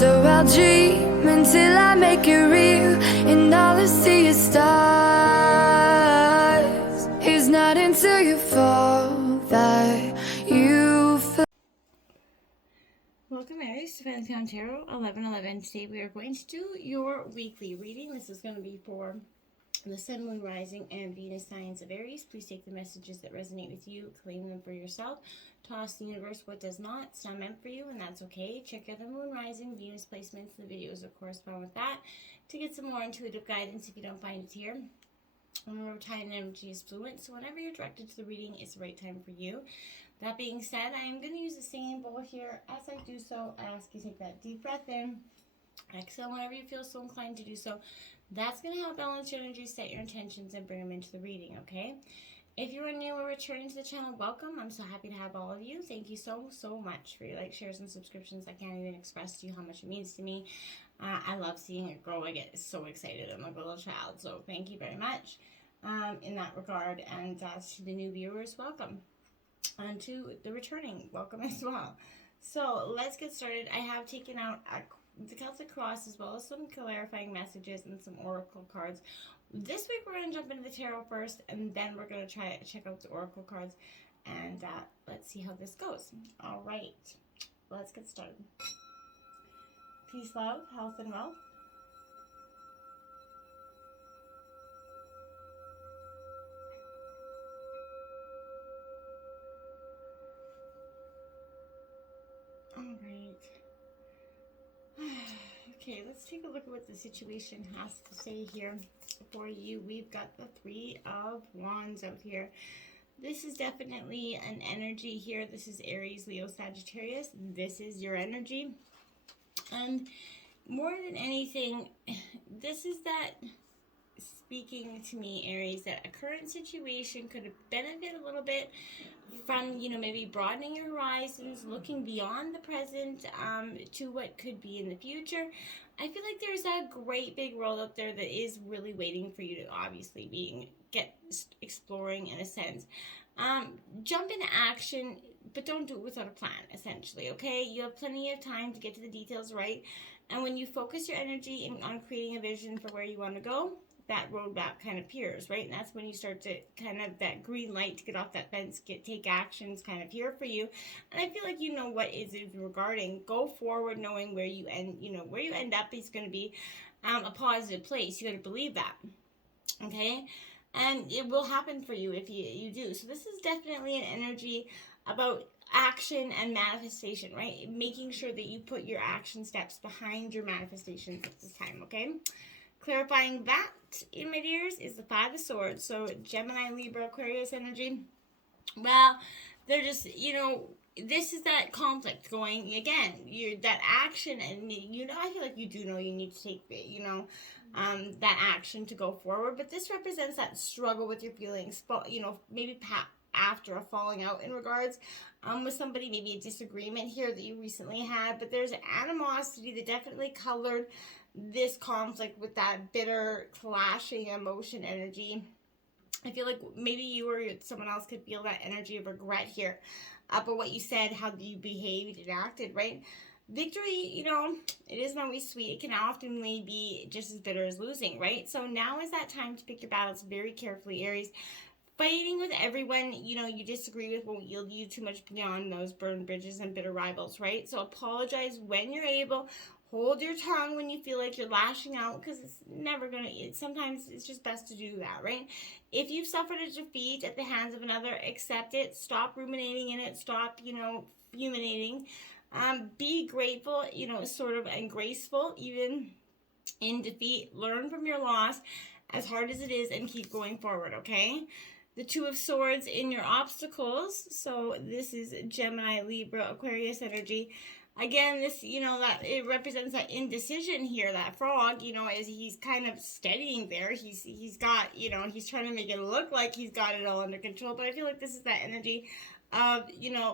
So I'll dream until I make it real, and all I see is stars. It's not until you fall that you feel. Welcome, Aries, to Pantheon Tarot 1111. Today we are going to do your weekly reading. This is going to be for the Sun, Moon, Rising, and Venus signs of Aries. Please take the messages that resonate with you, claim them for yourself. Toss the universe what does not. It's not meant for you, and that's okay. Check out the Moon, Rising, Venus placements, the videos that correspond with that to get some more intuitive guidance if you don't find it here. Remember, time and energy is fluent, so whenever you're directed to the reading, it's the right time for you. That being said, I am going to use the same bowl here. As I do so, I ask you to take that deep breath in. Exhale whenever you feel so inclined to do so. That's going to help balance your energy, set your intentions, and bring them into the reading, okay? If you are new or returning to the channel, welcome. I'm so happy to have all of you. Thank you so much for your likes, shares, and subscriptions. I can't even express to you how much it means to me. I love seeing it grow. I get so excited. I'm like a little child, so thank you very much in that regard. And to the new viewers, welcome. And to the returning, welcome as well. So let's get started. I have taken out the Celtic Cross as well as some clarifying messages and some oracle cards. This week we're going to jump into the tarot first, and then we're going to try to check out the oracle cards, and let's see how this goes. All right, let's get started. Peace, love, health, and wealth. All right. Okay, let's take a look at what the situation has to say here for you. We've got the Three of Wands out here. This is definitely an energy here. This is Aries, Leo, Sagittarius. This is your energy. And more than anything, this is that speaking to me, Aries, that a current situation could benefit a little bit from, maybe broadening your horizons, looking beyond the present to what could be in the future. I feel like there's a great big world out there that is really waiting for you to obviously get exploring in a sense. Jump into action, but don't do it without a plan, essentially, okay? You have plenty of time to get to the details right, and when you focus your energy on creating a vision for where you want to go, that roadmap kind of appears, right? And that's when you start to kind of that green light to get off that fence, take actions kind of here for you. And I feel like you know what is regarding. Go forward knowing where you end, where you end up is going to be a positive place. You got to believe that, okay? And it will happen for you if you do. So this is definitely an energy about action and manifestation, right? Making sure that you put your action steps behind your manifestations at this time, okay? Clarifying that in my ears is the Five of Swords. So Gemini, Libra, Aquarius energy. Well, they're just, this is that conflict going again. That action, and I feel like you do know you need to take that action to go forward. But this represents that struggle with your feelings. Maybe after a falling out in regards with somebody, maybe a disagreement here that you recently had. But there's animosity that definitely colored this conflict with that bitter, clashing emotion energy. I feel like maybe you or someone else could feel that energy of regret here about what you said, how you behaved and acted, right? Victory, it isn't always sweet. It can often be just as bitter as losing, right? So now is that time to pick your battles very carefully, Aries. Fighting with everyone, you disagree with won't yield you too much beyond those burned bridges and bitter rivals, right? So apologize when you're able. Hold your tongue when you feel like you're lashing out, because it's never going to, sometimes it's just best to do that, right? If you've suffered a defeat at the hands of another, accept it. Stop ruminating in it. Stop, fuminating. Be grateful, and graceful, even in defeat. Learn from your loss, as hard as it is, and keep going forward, okay? The Two of Swords in your obstacles. So this is Gemini, Libra, Aquarius energy. Again, this, that it represents that indecision here. That frog, as he's kind of steadying there, he's got, he's trying to make it look like he's got it all under control. But I feel like this is that energy of,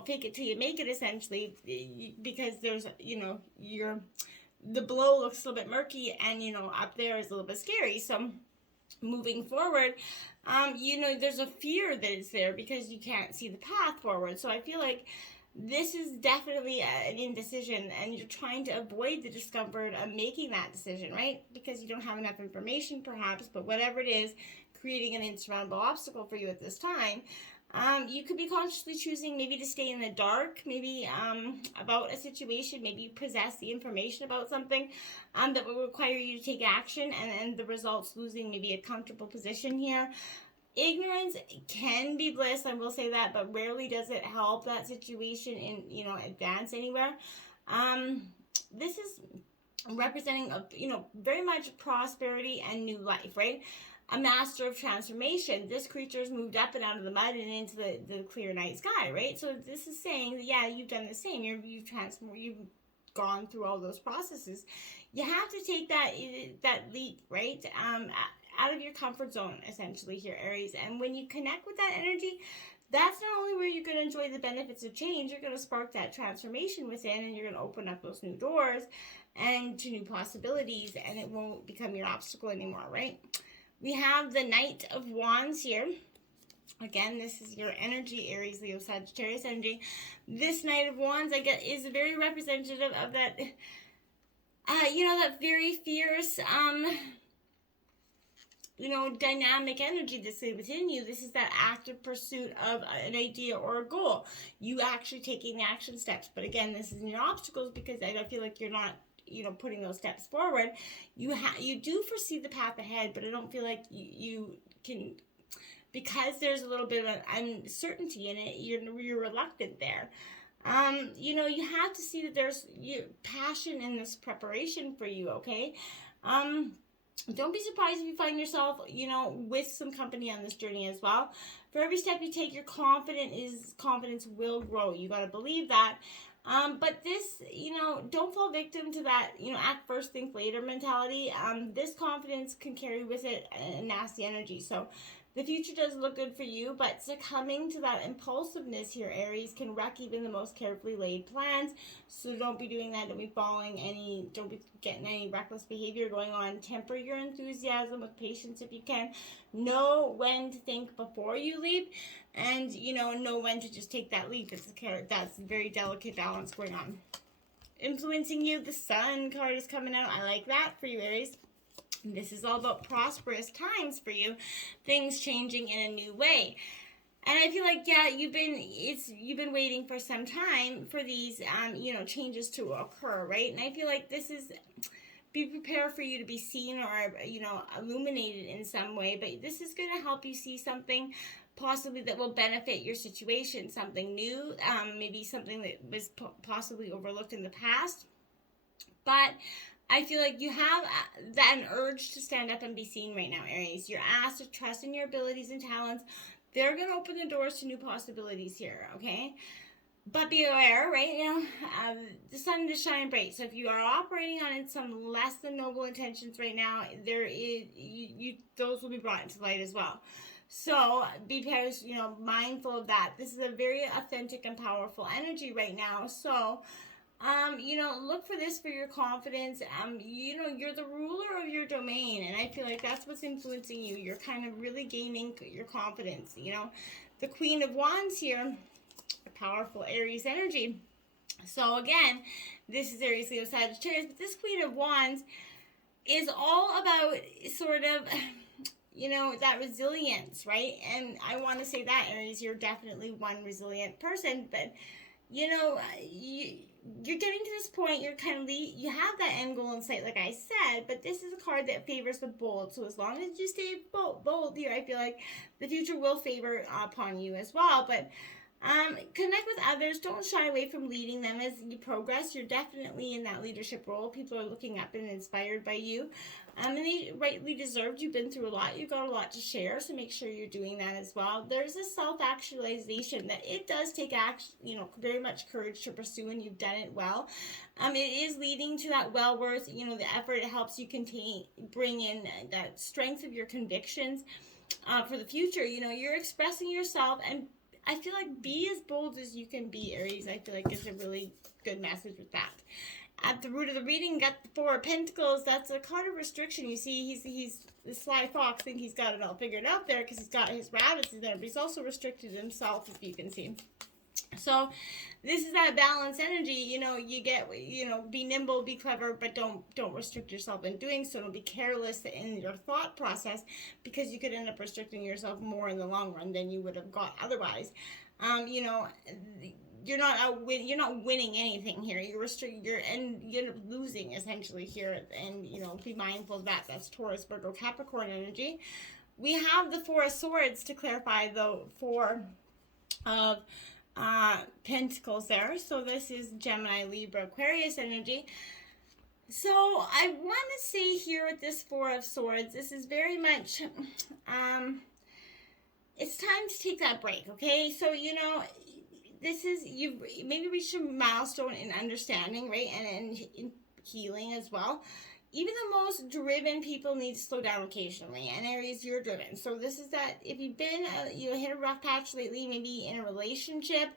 fake it till you make it, essentially, because there's, the below looks a little bit murky, and, up there is a little bit scary. So moving forward, there's a fear that is there because you can't see the path forward. So I feel like this is definitely an indecision, and you're trying to avoid the discomfort of making that decision, right? Because you don't have enough information, perhaps, but whatever it is, creating an insurmountable obstacle for you at this time. You could be consciously choosing maybe to stay in the dark, maybe about a situation, maybe you possess the information about something that will require you to take action, and the results losing maybe a comfortable position here. Ignorance can be bliss, I will say that, but rarely does it help that situation in, advance anywhere. This is representing very much prosperity and new life, right? A master of transformation. This creature has moved up and out of the mud and into the clear night sky, right? So this is saying that, yeah, you've done the same. You've transformed. You've gone through all those processes. You have to take that leap, right? Out of your comfort zone, essentially here, Aries. And when you connect with that energy, that's not only where you're going to enjoy the benefits of change, you're going to spark that transformation within, and you're going to open up those new doors and to new possibilities, and it won't become your obstacle anymore, right? We have the Knight of Wands here. Again, this is your energy, Aries, Leo, Sagittarius energy. This Knight of Wands, I get, is very representative of that, that very fierce, dynamic energy that's within you. This is that active pursuit of an idea or a goal. You actually taking the action steps. But again, this is your obstacles because I feel like you're not, putting those steps forward. You do foresee the path ahead, but I don't feel like you can, because there's a little bit of an uncertainty in it, you're reluctant there. You have to see that there's passion in this preparation for you, okay? Don't be surprised if you find yourself, with some company on this journey as well. For every step you take, your confidence will grow. You got to believe that. But this, don't fall victim to that, act first, think later mentality. This confidence can carry with it a nasty energy. So the future does look good for you, but succumbing to that impulsiveness here, Aries, can wreck even the most carefully laid plans. So don't be doing that. Don't be getting any reckless behavior going on. Temper your enthusiasm with patience if you can. Know when to think before you leap, and, know when to just take that leap. That's a very delicate balance going on. Influencing you, the Sun card is coming out. I like that for you, Aries. This is all about prosperous times for you, things changing in a new way. And I feel like, yeah, you've been waiting for some time for these, changes to occur, right? And I feel like this is, be prepared for you to be seen or, illuminated in some way. But this is going to help you see something possibly that will benefit your situation, something new, maybe something that was possibly overlooked in the past. But I feel like you have an urge to stand up and be seen right now, Aries. You're asked to trust in your abilities and talents. They're going to open the doors to new possibilities here, okay? But be aware, right? The sun is shining bright. So if you are operating on some less than noble intentions right now, those will be brought into light as well. So be mindful of that. This is a very authentic and powerful energy right now. So look for this for your confidence. You're the ruler of your domain, and I feel like that's what's influencing you. You're kind of really gaining your confidence. The Queen of Wands here, a powerful Aries energy. So again, this is Aries, Leo, Sagittarius, but this Queen of Wands is all about sort of, that resilience, right? And I want to say that, Aries, you're definitely one resilient person, but you're getting to this point, you have that end goal in sight, like I said, but this is a card that favors the bold. So as long as you stay bold here, I feel like the future will favor upon you as well. But connect with others. Don't shy away from leading them as you progress. You're definitely in that leadership role. People are looking up and inspired by you. And they rightly deserved. You've been through a lot. You've got a lot to share, so make sure you're doing that as well. There's a self-actualization that it does take very much courage to pursue, and you've done it well. It is leading to that well-worth, the effort. It helps you bring in that strength of your convictions for the future. You're expressing yourself, and I feel like be as bold as you can be, Aries. I feel like it's a really good message with that. At the root of the reading, got the Four of Pentacles. That's a card of restriction. You see, he's the sly fox. Think he's got it all figured out there because he's got his rabbits in there, but he's also restricted himself, if you can see. So this is that balance energy. You get, be nimble, be clever, but don't restrict yourself in doing so. Don't be careless in your thought process, because you could end up restricting yourself more in the long run than you would have got otherwise. You're not winning anything here. You end up losing essentially here. And be mindful of that. That's Taurus, Virgo, Capricorn energy. We have the Four of Swords to clarify the Four of Pentacles there. So this is Gemini, Libra, Aquarius energy. So I want to say here with this Four of Swords, this is very much it's time to take that break. Okay, so this is, you've maybe reached a milestone in understanding, right, and in healing as well. Even the most driven people need to slow down occasionally. And Aries, you're driven. So this is that if you've been, hit a rough patch lately, maybe in a relationship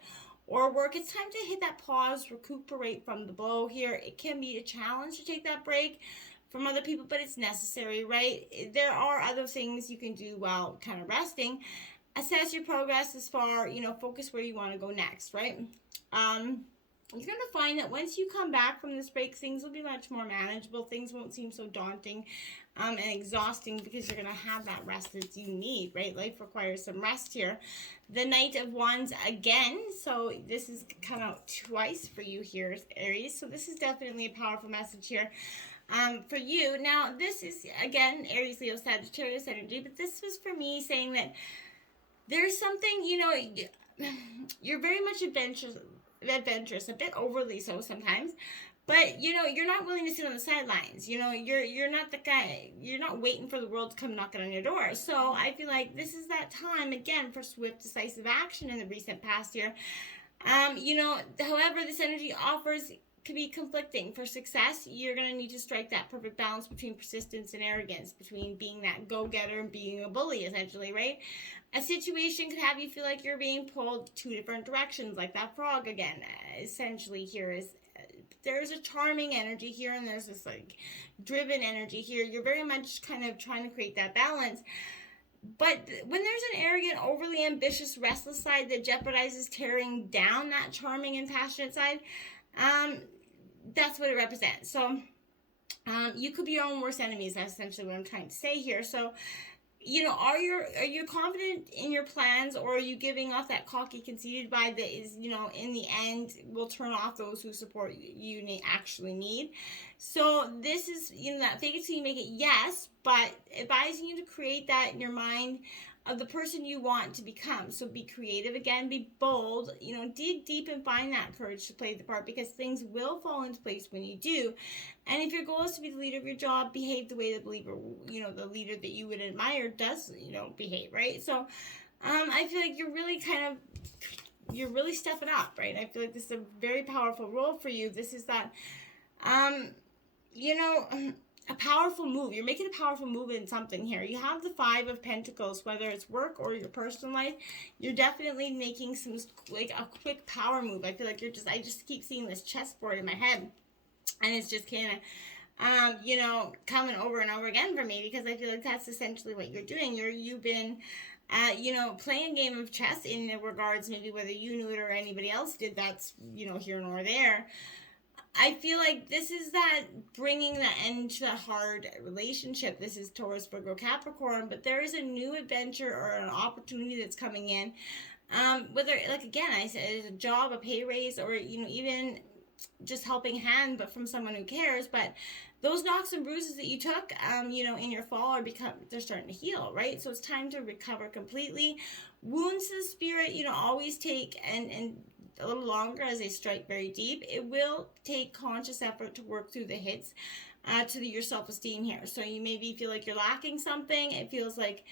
or work, it's time to hit that pause, recuperate from the blow here. It can be a challenge to take that break from other people, but it's necessary, right? There are other things you can do while kind of resting. Assess your progress as far, focus where you want to go next, right? You're going to find that once you come back from this break, things will be much more manageable. Things won't seem so daunting and exhausting, because you're going to have that rest that you need, right? Life requires some rest here. The Knight of Wands again. So this has come out twice for you here, Aries. So this is definitely a powerful message here for you. Now, this is, again, Aries, Leo, Sagittarius energy. But this was for me saying that there's something, you're very much adventurous, a bit overly so sometimes, but you're not willing to sit on the sidelines. You're not the guy. You're not waiting for the world to come knocking on your door. So I feel like this is that time again for swift, decisive action in the recent past year. However, this energy offers can be conflicting. For success, you're going to need to strike that perfect balance between persistence and arrogance, between being that go-getter and being a bully, essentially, right? A situation could have you feel like you're being pulled two different directions, like that frog again. Essentially, here is there's a charming energy here, and there's this like driven energy here. You're very much kind of trying to create that balance. But when there's an arrogant, overly ambitious, restless side that jeopardizes tearing down that charming and passionate side, that's what it represents. So you could be your own worst enemies. That's essentially what I'm trying to say here. So are you confident in your plans, or are you giving off that cocky, conceited vibe that is, in the end will turn off those who support you actually need? So this is, that fake it till you make it, yes, but advising you to create that in your mind of the person you want to become. So be creative again, be bold, dig deep and find that courage to play the part, because things will fall into place when you do. And if your goal is to be the leader of your job, behave the way the leader that you would admire does, behave, right? So I feel like you're really stepping up, right? I feel like this is a very powerful role for you. This is that, a powerful move. You're making a powerful move in something here. You have the Five of Pentacles, whether it's work or your personal life. You're definitely making some, like, a quick power move. I feel like I just keep seeing this chessboard in my head, and it's just kind of, coming over and over again for me, because I feel like that's essentially what you're doing. You've been, playing a game of chess in regards, maybe whether you knew it or anybody else did, that's, here nor there. I feel like this is that bringing the end to a hard relationship. This is Taurus, Virgo, Capricorn, but there is a new adventure or an opportunity that's coming in. Whether, like, again, I said, it's a job, a pay raise, or, even just helping hand, but from someone who cares. But those knocks and bruises that you took, in your fall they're starting to heal, right? So it's time to recover completely. Wounds to the spirit, always take and a little longer as they strike very deep. It will take conscious effort to work through the hits to your self-esteem here. So you maybe feel like you're lacking something. It feels like,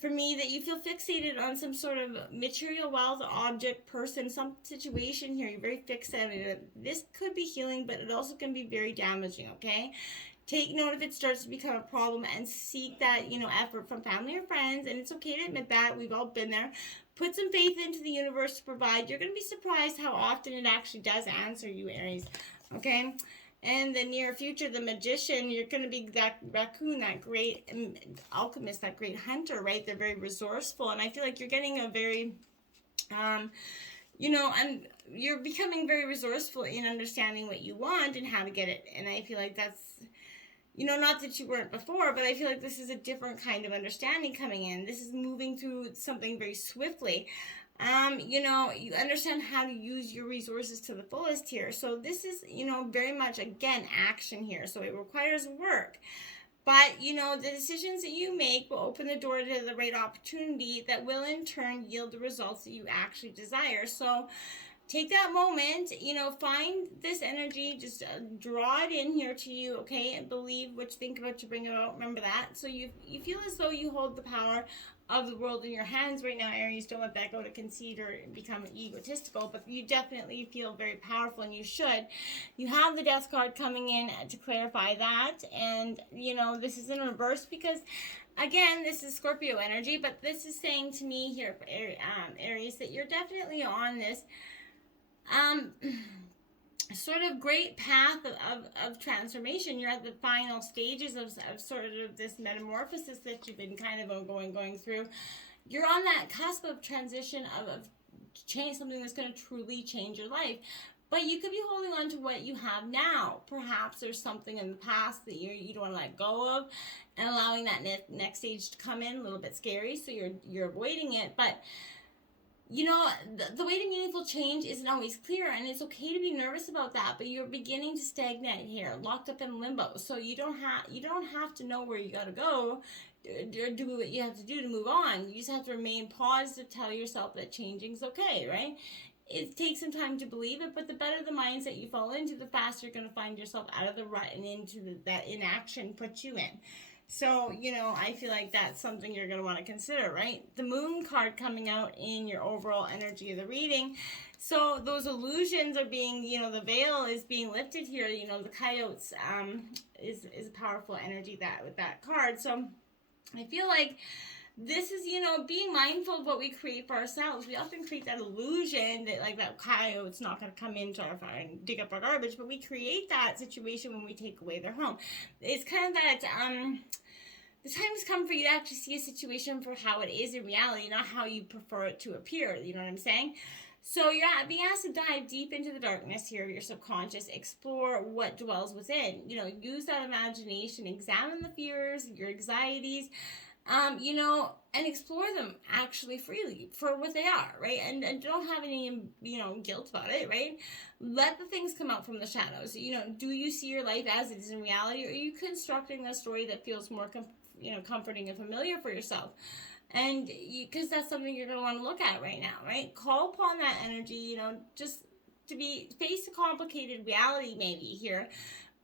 for me, that you feel fixated on some sort of material wealth, object, person, some situation here. You're very fixated. This could be healing, but it also can be very damaging, okay? Take note if it starts to become a problem, and seek that, effort from family or friends. And it's okay to admit that. We've all been there. Put some faith into the universe to provide. You're going to be surprised how often it actually does answer you, Aries. Okay? In the near future, the Magician, you're going to be that raccoon, that great alchemist, that great hunter, right? They're very resourceful. And I feel like you're getting a very, and you're becoming very resourceful in understanding what you want and how to get it. And I feel like that's, not that you weren't before, but I feel like this is a different kind of understanding coming in. This is moving through something very swiftly. You understand how to use your resources to the fullest here. So this is, very much, again, action here. So it requires work. But, the decisions that you make will open the door to the right opportunity that will in turn yield the results that you actually desire. So take that moment, find this energy, just draw it in here to you, okay? And believe what you think about, to bring it out. Remember that. So you feel as though you hold the power of the world in your hands right now, Aries. Don't let that go to conceit or become egotistical, but you definitely feel very powerful, and you should. You have the Death card coming in to clarify that, and this is in reverse because, again, this is Scorpio energy, but this is saying to me here, Aries, that you're definitely on this sort of great path of transformation. You're at the final stages of sort of this metamorphosis that you've been kind of going through. You're on that cusp of transition of change, something that's going to truly change your life. But you could be holding on to what you have now. Perhaps there's something in the past that you don't want to let go of, and allowing that next stage to come in, a little bit scary, so you're avoiding it. But the way to meaningful change isn't always clear, and it's okay to be nervous about that, but you're beginning to stagnate here, locked up in limbo. So you don't have to know where you got to go or do what you have to do to move on. You just have to remain paused to tell yourself that changing's okay, right? It takes some time to believe it, but the better the mindset you fall into, the faster you're going to find yourself out of the rut and into that inaction puts you in. So, I feel like that's something you're going to want to consider, right? The Moon card coming out in your overall energy of the reading. So those illusions are being, the veil is being lifted here. The coyotes is a powerful energy with that card. So I feel like this is, being mindful of what we create for ourselves. We often create that illusion that, like, that coyote's not going to come into our fire and dig up our garbage, but we create that situation when we take away their home. It's kind of that, the time has come for you to actually see a situation for how it is in reality, not how you prefer it to appear. You know what I'm saying? So you're being asked to dive deep into the darkness here of your subconscious, explore what dwells within. Use that imagination, examine the fears, your anxieties, and explore them actually freely for what they are, right? And don't have any, guilt about it, right? Let the things come out from the shadows. Do you see your life as it is in reality, or are you constructing a story that feels more comforting and familiar for yourself? And because that's something you're going to want to look at right now, right? Call upon that energy, just to face a complicated reality maybe here.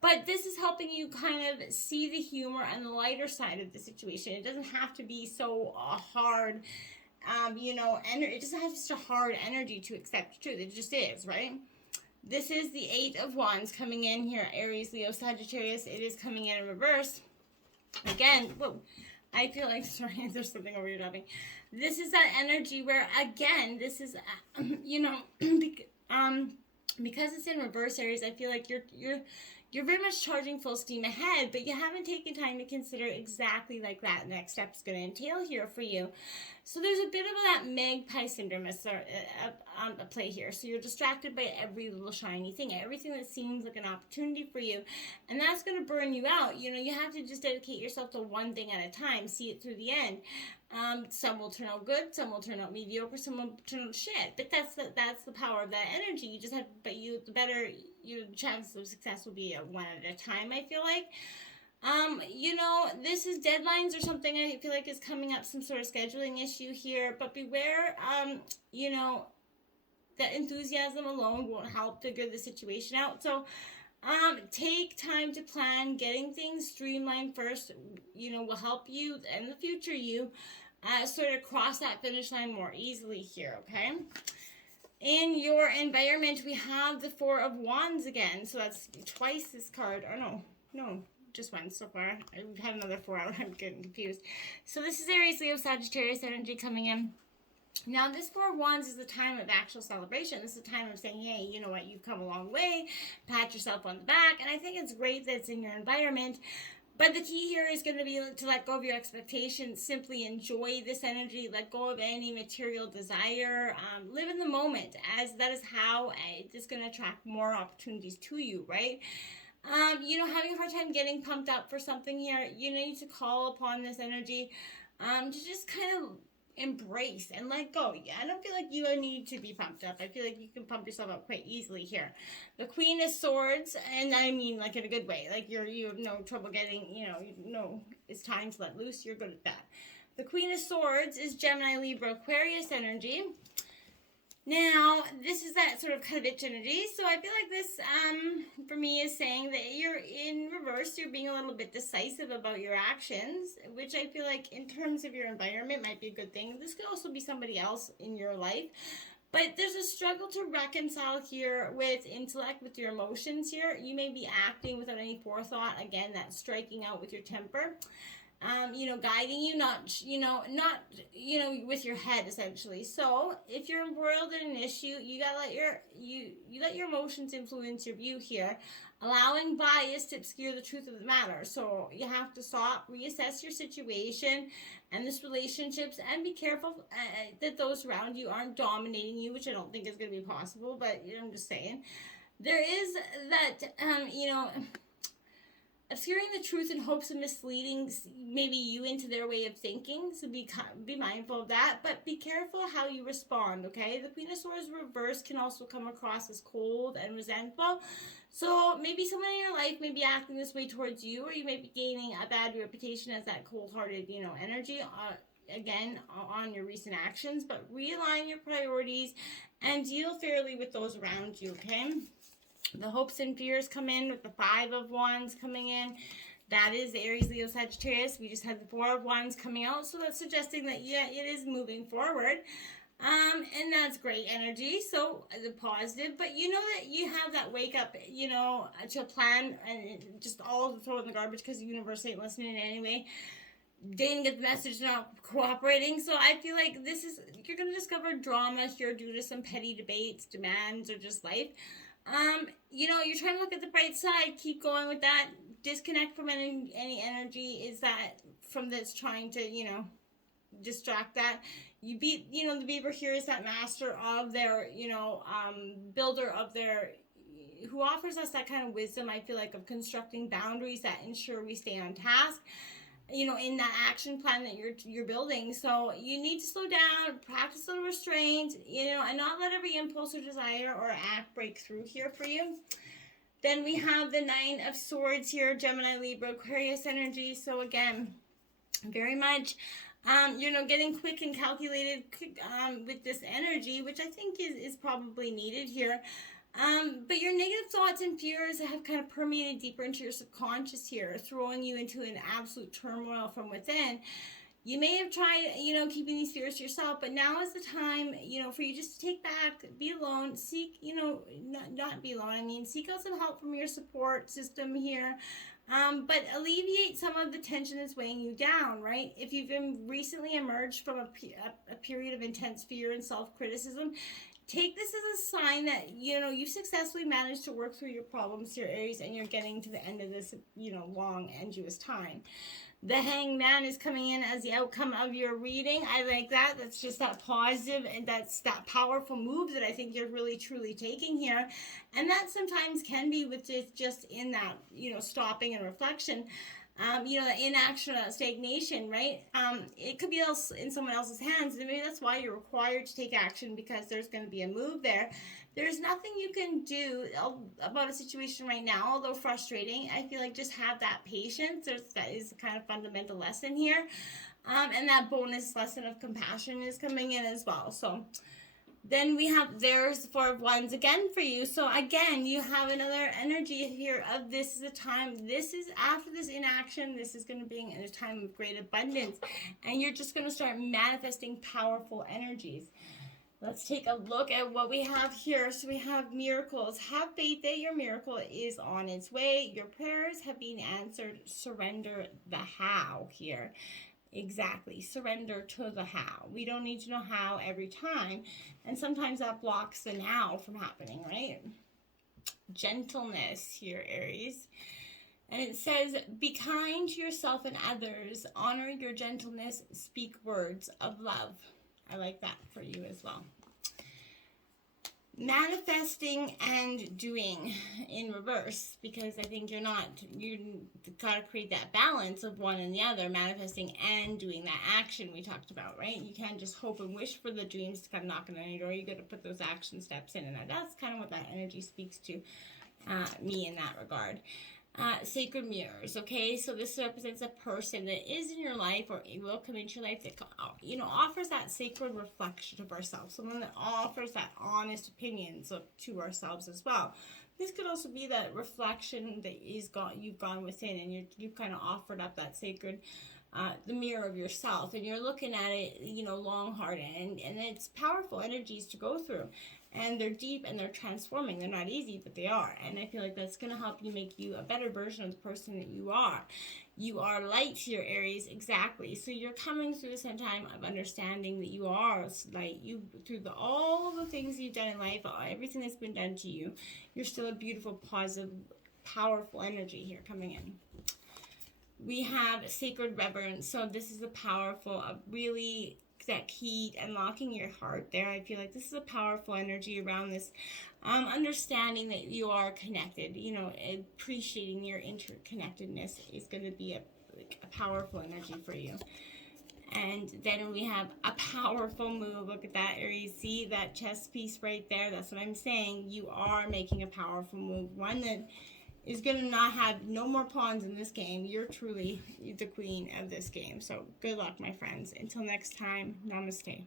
But this is helping you kind of see the humor and the lighter side of the situation. It doesn't have to be so hard, and it doesn't have just a hard energy to accept the truth. It just is, right? This is the Eight of Wands coming in here, Aries, Leo, Sagittarius. It is coming in reverse. Again, whoa, I feel like, sorry, there's something over your dropping. This is that energy where, again, this is, because it's in reverse, Aries, I feel like you're very much charging full steam ahead, but you haven't taken time to consider exactly like that next step is going to entail here for you. So there's a bit of that magpie syndrome at play here. So you're distracted by every little shiny thing, everything that seems like an opportunity for you, and that's going to burn you out. You have to just dedicate yourself to one thing at a time, see it through the end. Some will turn out good, some will turn out mediocre, some will turn out shit. But that's the power of that energy. You just have, the better your chances of success will be one at a time, I feel like. This is deadlines or something I feel like is coming up, some sort of scheduling issue here, but beware, that enthusiasm alone won't help figure the situation out. So, take time to plan. Getting things streamlined first, will help you and the future you sort of cross that finish line more easily here, okay? In your environment, we have the Four of Wands again. So that's twice this card. Or no, just one so far. I've had another 4 out. I'm getting confused. So this is Aries, Leo, Sagittarius energy coming in. Now, this Four of Wands is the time of actual celebration. This is the time of saying, hey, you know what, you've come a long way. Pat yourself on the back. And I think it's great that it's in your environment. But the key here is going to be to let go of your expectations, simply enjoy this energy, let go of any material desire, live in the moment, as that is how it's going to attract more opportunities to you, right? Having a hard time getting pumped up for something here, you need to call upon this energy to just kind of embrace and let go. Yeah, I don't feel like you need to be pumped up. I feel like you can pump yourself up quite easily here. The Queen of Swords, and I mean like in a good way, like you have no trouble getting, it's time to let loose. You're good at that. The Queen of Swords is Gemini, Libra, Aquarius energy. Now, this is that sort of kind of itch energy. So I feel like this, for me, is saying that you're in reverse. You're being a little bit decisive about your actions, which I feel like in terms of your environment might be a good thing. This could also be somebody else in your life. But there's a struggle to reconcile here with intellect, with your emotions here. You may be acting without any forethought. Again, that's striking out with your temper. Guiding you, not with your head, essentially. So if you're embroiled in an issue, you gotta let your emotions influence your view here, allowing bias to obscure the truth of the matter. So you have to stop, reassess your situation and this relationships, and be careful that those around you aren't dominating you, which I don't think is going to be possible, but I'm just saying. There is that, obscuring the truth in hopes of misleading maybe you into their way of thinking. So be mindful of that, but be careful how you respond, okay? The Queen of Swords reverse can also come across as cold and resentful. So maybe someone in your life may be acting this way towards you, or you may be gaining a bad reputation as that cold-hearted, energy, again, on your recent actions. But realign your priorities and deal fairly with those around you, okay? The hopes and fears come in with the Five of Wands coming in. That is Aries, Leo, Sagittarius. We just had the Four of Wands coming out. So that's suggesting that, it is moving forward. And that's great energy. So the positive. But you know that you have that wake up, to plan and just all throw it in the garbage because the universe ain't listening anyway. Didn't get the message, not cooperating. So I feel like you're going to discover drama here due to some petty debates, demands, or just life. You're trying to look at the bright side. Keep going with that. Disconnect from any energy is that from that's trying to, distract that. The Beaver here is that master of their, builder of their, who offers us that kind of wisdom, I feel like, of constructing boundaries that ensure we stay on task, in that action plan that you're building. So you need to slow down, practice a little restraint, and not let every impulse or desire or act break through here for you. Then we have the Nine of Swords here, Gemini, Libra, Aquarius energy. So again, very much, getting quick and calculated with this energy, which I think is probably needed here. But your negative thoughts and fears have kind of permeated deeper into your subconscious here, throwing you into an absolute turmoil from within. You may have tried, keeping these fears to yourself, but now is the time, for you just to take back, be alone, seek, not be alone. I mean, seek out some help from your support system here. But alleviate some of the tension that's weighing you down, right? If you've recently emerged from a period of intense fear and self-criticism, take this as a sign that, you've successfully managed to work through your problems here, Aries, and you're getting to the end of this, long, arduous time. The Hanged Man is coming in as the outcome of your reading. I like that. That's just that positive, and that's that powerful move that I think you're really, truly taking here. And that sometimes can be with just in that, stopping and reflection. Inaction, stagnation, right? It could be in someone else's hands, and maybe that's why you're required to take action, because there's going to be a move there. There's nothing you can do about a situation right now, although frustrating. I feel like just have that patience. That is a kind of fundamental lesson here. And that bonus lesson of compassion is coming in as well. So then there's the Four of Wands again for you. So again, you have another energy here of this is a time, this is after this inaction, this is going to be a time of great abundance. And you're just going to start manifesting powerful energies. Let's take a look at what we have here. So we have miracles. Have faith that your miracle is on its way. Your prayers have been answered. Surrender the how here. Exactly. Surrender to the how. We don't need to know how every time. And sometimes that blocks the now from happening, right? Gentleness here, Aries. And it says, be kind to yourself and others. Honor your gentleness. Speak words of love. I like that for you as well. Manifesting and doing in reverse, because I think you got to create that balance of one and the other, manifesting and doing that action we talked about, right? You can't just hope and wish for the dreams to come knocking on your door. You got to put those action steps in, and that's kind of what that energy speaks to me in that regard. Sacred mirrors, okay? So this represents a person that is in your life, or it will come into your life, that offers that sacred reflection of ourselves. Someone that offers that honest opinions to ourselves as well. This could also be that reflection that you've gone within, and you've kind of offered up that sacred, the mirror of yourself, and you're looking at it, long, hard, and it's powerful energies to go through. And they're deep and they're transforming. They're not easy, but they are. And I feel like that's going to help you make you a better version of the person that you are. You are light here, Aries, exactly. So you're coming through this time of understanding that you are light. Through all the things you've done in life, everything that's been done to you, you're still a beautiful, positive, powerful energy here coming in. We have sacred reverence. So this is a powerful, really that key unlocking your heart there. I feel like this is a powerful energy around this understanding that you are connected. Appreciating your interconnectedness is going to be a powerful energy for you. And then we have a powerful move. Look at that, Aries. See that chess piece right there? That's what I'm saying. You are making a powerful move. One that is going to not have no more pawns in this game. You're truly the queen of this game. So good luck, my friends. Until next time, namaste.